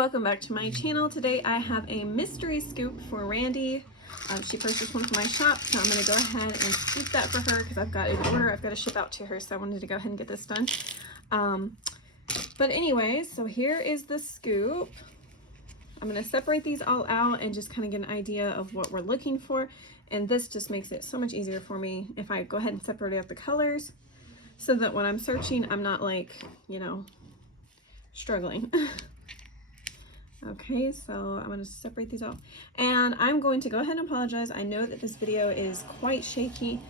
welcome back to my channel. Today I have a mystery scoop for Randi. She purchased one from my shop, so I'm going to go ahead and scoop that for her because I've got an order I've got to ship out to her, so I wanted to go ahead and get this done. But anyway, so here is the scoop. I'm going to separate these all out and just kind of get an idea of what we're looking for, and this just makes it so much easier for me if I go ahead and separate out the colors so that when I'm searching I'm not like, you know, struggling. Okay, so I'm going to separate these off, and I'm going to go ahead and apologize. I know that this video is quite shaky.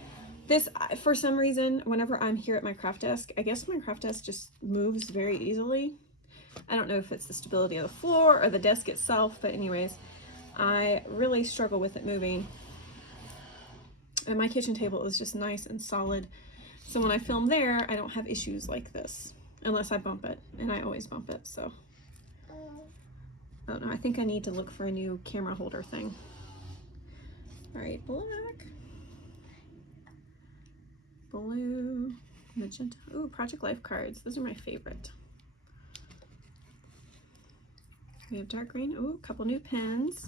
This, for some reason, whenever I'm here at my craft desk, I guess my craft desk just moves very easily. I don't know if it's the stability of the floor or the desk itself, but anyways, I really struggle with it moving. And my kitchen table is just nice and solid, so when I film there, I don't have issues like this, unless I bump it, and I always bump it, so. I don't know, I think I need to look for a new camera holder thing. All right, black, blue, magenta. Ooh, Project Life cards. Those are my favorite. We have dark green. Ooh, a couple new pens.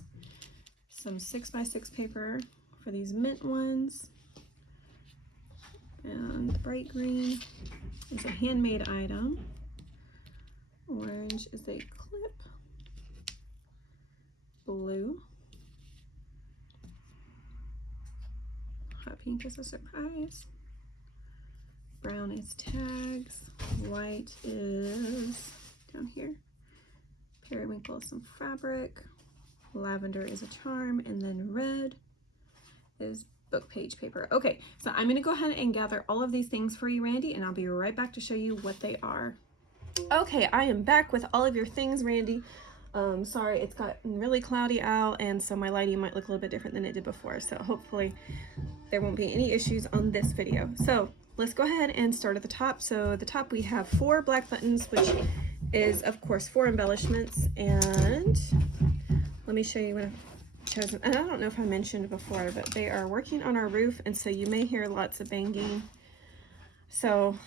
Some 6x6 paper for these mint ones. And bright green is a handmade item. Orange is a clip. Blue. Hot pink is a surprise. Brown is tags. White is down here. Periwinkle is some fabric. Lavender is a charm. And then red is book page paper. Okay, so I'm going to go ahead and gather all of these things for you, Randi, and I'll be right back to show you what they are. Okay, I am back with all of your things, Randi. Sorry, it's gotten really cloudy out, and so my lighting might look a little bit different than it did before, so hopefully there won't be any issues on this video. So let's go ahead and start at the top. So at the top we have 4 black buttons, which is of course 4 embellishments, and let me show you what I've chosen. And I don't know if I mentioned before, but they are working on our roof, and so you may hear lots of banging. So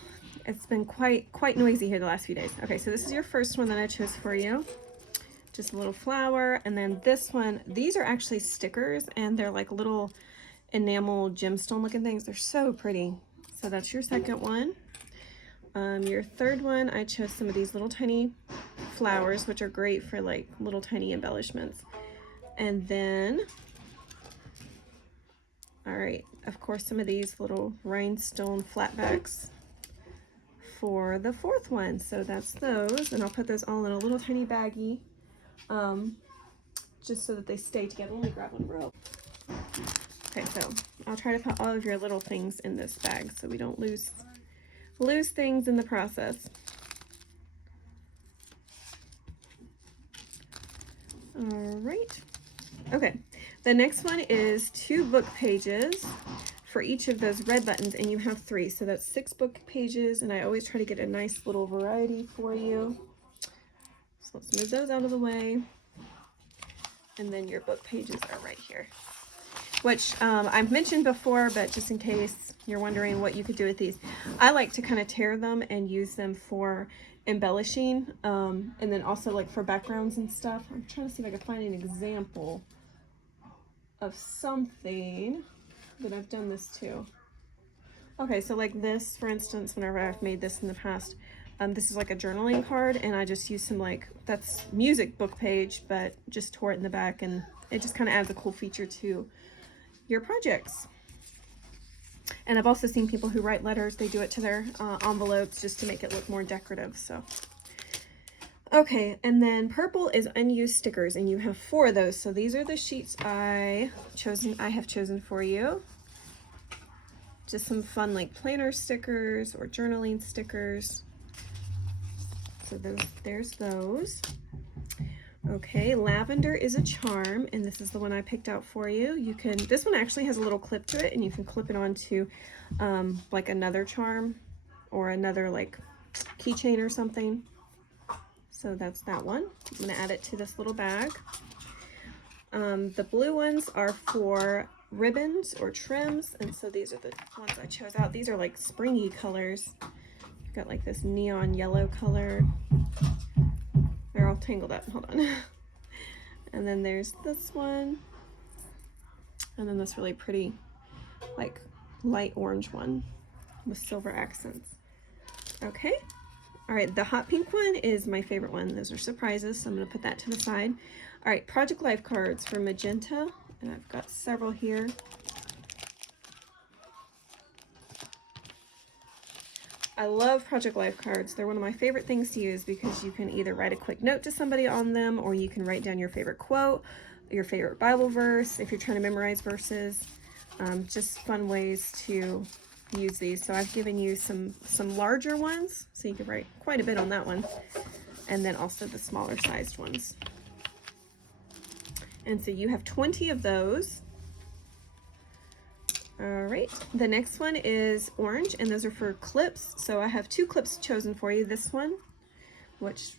it's been quite noisy here the last few days. Okay, so this is your first one that I chose for you. Just a little flower, and then this one, these are actually stickers, and they're like little enamel gemstone looking things. They're so pretty. So that's your second one. Your third one, I chose some of these little tiny flowers, which are great for like little tiny embellishments. And then, all right, of course, some of these little rhinestone flatbacks for the fourth one. So that's those, and I'll put those all in a little tiny baggie. Just so that they stay together. Let me grab one real. Okay, so I'll try to put all of your little things in this bag so we don't lose things in the process. All right. Okay, the next one is 2 book pages for each of those red buttons, and you have 3, so that's 6 book pages, and I always try to get a nice little variety for you. So let's move those out of the way. And then your book pages are right here, which I've mentioned before, but just in case you're wondering what you could do with these, I like to kind of tear them and use them for embellishing, and then also like for backgrounds and stuff. I'm trying to see if I can find an example of something that I've done this to. Okay, so like this, for instance, whenever I've made this in the past, this is like a journaling card, and I just use some like, that's music book page, but just tore it in the back, and it just kind of adds a cool feature to your projects. And I've also seen people who write letters, they do it to their envelopes just to make it look more decorative. So okay, and then purple is unused stickers, and you have 4 of those. So these are the sheets I have chosen for you. Just some fun like planner stickers or journaling stickers. So there's those. Okay, lavender is a charm, and this is the one I picked out for you. This one actually has a little clip to it, and you can clip it onto like another charm or another like keychain or something. So that's that one. I'm gonna add it to this little bag. The blue ones are for ribbons or trims, and so these are the ones I chose out. These are like springy colors. Got like this neon yellow color. They're all tangled up. Hold on. And then there's this one. And then this really pretty, like, light orange one with silver accents. Okay. All right, the hot pink one is my favorite one. Those are surprises, so I'm going to put that to the side. All right, Project Life cards for magenta, and I've got several here. I love Project Life cards. They're one of my favorite things to use because you can either write a quick note to somebody on them, or you can write down your favorite quote, your favorite Bible verse, if you're trying to memorize verses. Just fun ways to use these. So I've given you some larger ones, so you can write quite a bit on that one, and then also the smaller sized ones. And so you have 20 of those. All right, the next one is orange, and those are for clips. So I have 2 clips chosen for you. This one, which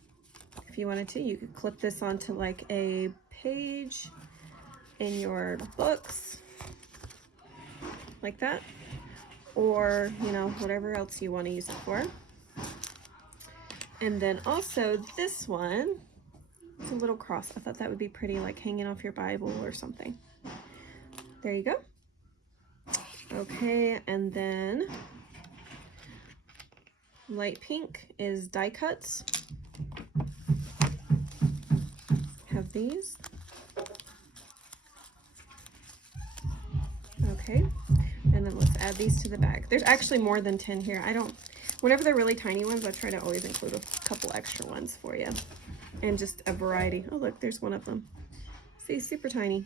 if you wanted to, you could clip this onto like a page in your books, like that. Or, you know, whatever else you want to use it for. And then also this one, it's a little cross. I thought that would be pretty, like hanging off your Bible or something. There you go. Okay, and then light pink is die cuts. Have these. Okay. And then let's add these to the bag. There's actually more than 10 here. Whenever they're really tiny ones, I try to always include a couple extra ones for you. And just a variety. Oh, look, there's one of them. See, super tiny.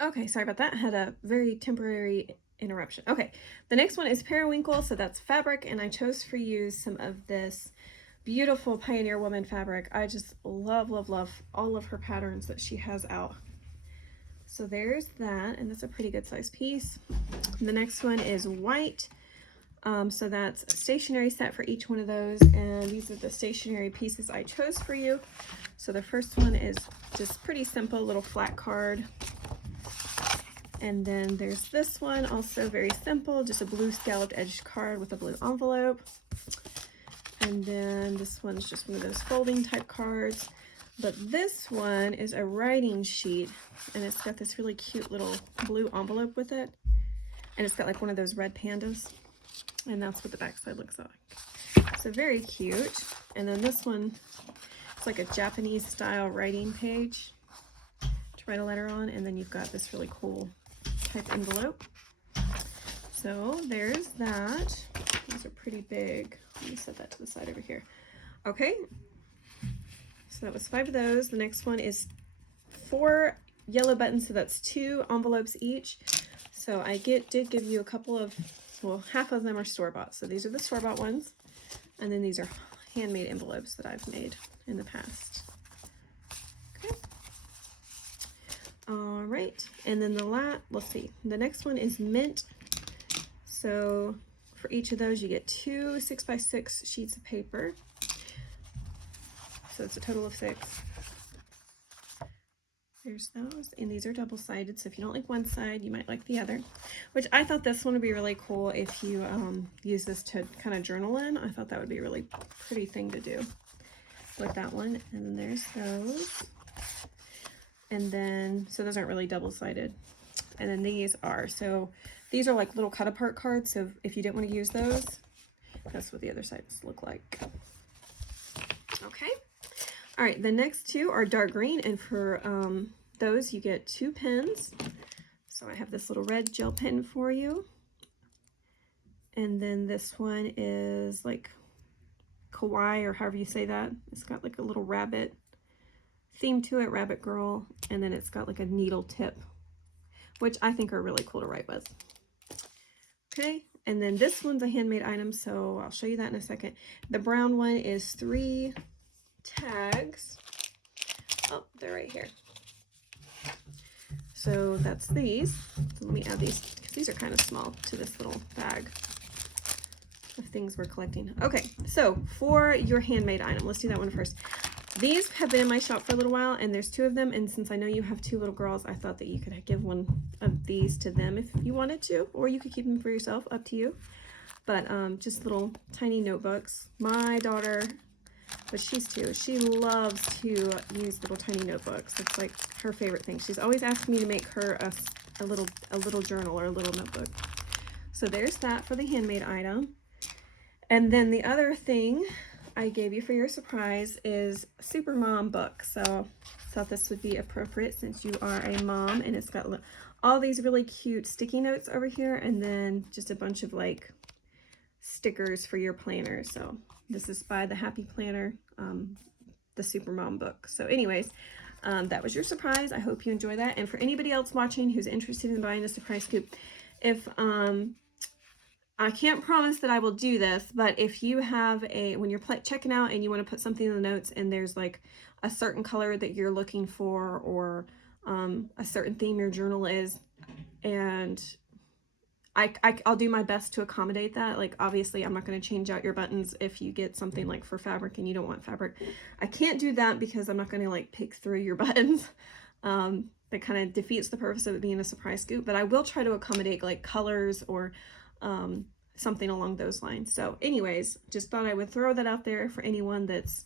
Okay, sorry about that. I had a very temporary interruption. Okay, the next one is periwinkle, so that's fabric, and I chose for you some of this beautiful Pioneer Woman fabric. I just love, love, love all of her patterns that she has out. So there's that, and that's a pretty good size piece. The next one is white. So that's a stationery set for each one of those, and these are the stationery pieces I chose for you. So the first one is just pretty simple, little flat card. And then there's this one, also very simple, just a blue scalloped edged card with a blue envelope. And then this one's just one of those folding type cards. But this one is a writing sheet, and it's got this really cute little blue envelope with it. And it's got like one of those red pandas. And that's what the backside looks like. So very cute. And then this one, it's like a Japanese style writing page to write a letter on. And then you've got this really cool type envelope. So there's that. These are pretty big. Let me set that to the side over here. Okay. So that was 5 of those. The next one is 4 yellow buttons, so that's 2 envelopes each. So I did give you a couple of, well, half of them are store-bought. So these are the store-bought ones, and then these are handmade envelopes that I've made in the past. Okay. All right, and then let's see, the next one is mint. So for each of those, you get 2 6x6 sheets of paper. So it's a total of 6. There's those, and these are double-sided, so if you don't like one side, you might like the other, which I thought this one would be really cool if you use this to kind of journal in. I thought that would be a really pretty thing to do with that one. And then there's those. And then, so those aren't really double-sided. And then these are, so these are like little cut-apart cards, so if you didn't want to use those, that's what the other sides look like. Okay. All right, the next 2 are dark green, and for those you get 2 pens. So I have this little red gel pen for you. And then this one is like kawaii, or however you say that. It's got like a little rabbit theme to it, rabbit girl, and then it's got like a needle tip, which I think are really cool to write with. Okay, and then this one's a handmade item, so I'll show you that in a second. The brown one is 3 tags. Oh, they're right here. So that's these. So let me add these, because these are kind of small to this little bag of things we're collecting. Okay, so for your handmade item, let's do that one first. These have been in my shop for a little while, and there's 2 of them, and since I know you have 2 little girls, I thought that you could give one of these to them if you wanted to, or you could keep them for yourself, up to you. But just little tiny notebooks. My daughter but she loves to use little tiny notebooks. It's like her favorite thing. She's always asking me to make her a little journal or a little notebook. So there's that for the handmade item. And then the other thing I gave you for your surprise is Super Mom book. So I thought this would be appropriate since you are a mom, and it's got all these really cute sticky notes over here, and then just a bunch of like stickers for your planner. So this is by the Happy Planner, the Super Mom book. So anyways, that was your surprise. I hope you enjoy that. And for anybody else watching who's interested in buying a surprise scoop, if I can't promise that I will do this, but if you have when you're checking out and you want to put something in the notes and there's like a certain color that you're looking for, or a certain theme your journal is, and I'll do my best to accommodate that. Like, obviously, I'm not going to change out your buttons if you get something like for fabric and you don't want fabric. I can't do that because I'm not going to like pick through your buttons. That kind of defeats the purpose of it being a surprise scoop, but I will try to accommodate like colors or something along those lines. So anyways, just thought I would throw that out there for anyone that's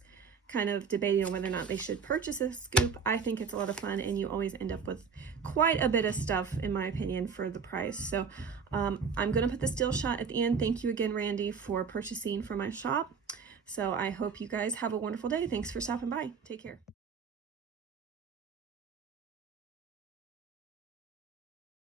kind of debating on whether or not they should purchase a scoop. I think it's a lot of fun, and you always end up with quite a bit of stuff, in my opinion, for the price. So I'm going to put the still shot at the end. Thank you again, Randy, for purchasing from my shop. So I hope you guys have a wonderful day. Thanks for stopping by. Take care.